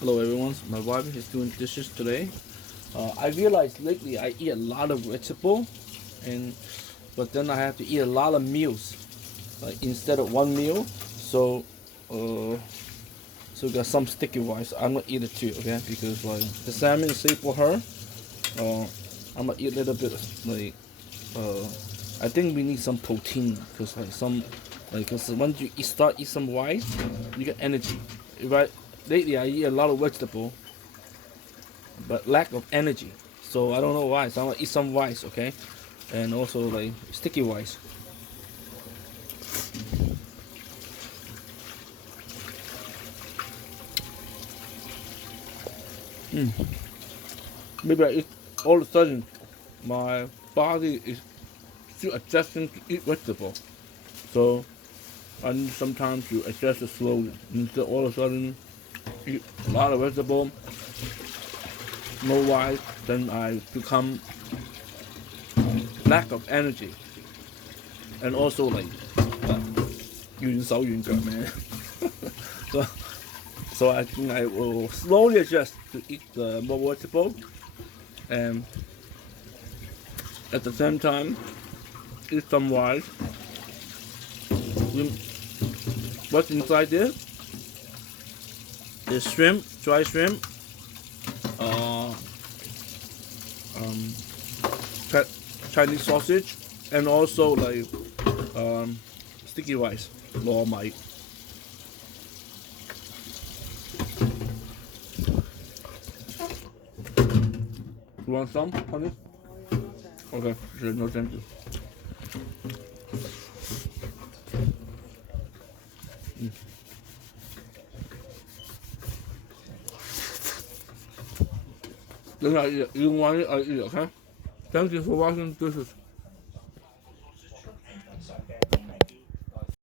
Hello everyone, my wife is doing dishes today. I realized lately I eat a lot of vegetable, and but then I have to eat a lot of meals, like instead of one meal. So, so got some sticky rice. I'm gonna eat it too, okay? Because like the salmon is safe for her. Uh, I'm gonna eat a little bit like uh, I think we need some protein because like some like cause once you start eat some rice, you get energy. Right? Lately I eat a lot of vegetable, but lack of energy. So I don't know why. So I'm gonna eat some rice, okay, and also like sticky rice. Maybe I eat all of a sudden my body is still adjusting to eat vegetable. So I need sometimes to adjust it slowly. Instead all of a sudden eat a lot of vegetable, no rice, then I become lack of energy. And also like 軟手軟腳 man. so so I think I will slowly adjust to eat the more vegetable and at the same time eat some rice. What's inside there is shrimp, dry shrimp, uh, um, Chinese sausage, and also like sticky rice, raw might. You want some, honey? Okay, sure, no thank you. Then I eat it. You want it, I eat it, okay? Thank you for watching. This is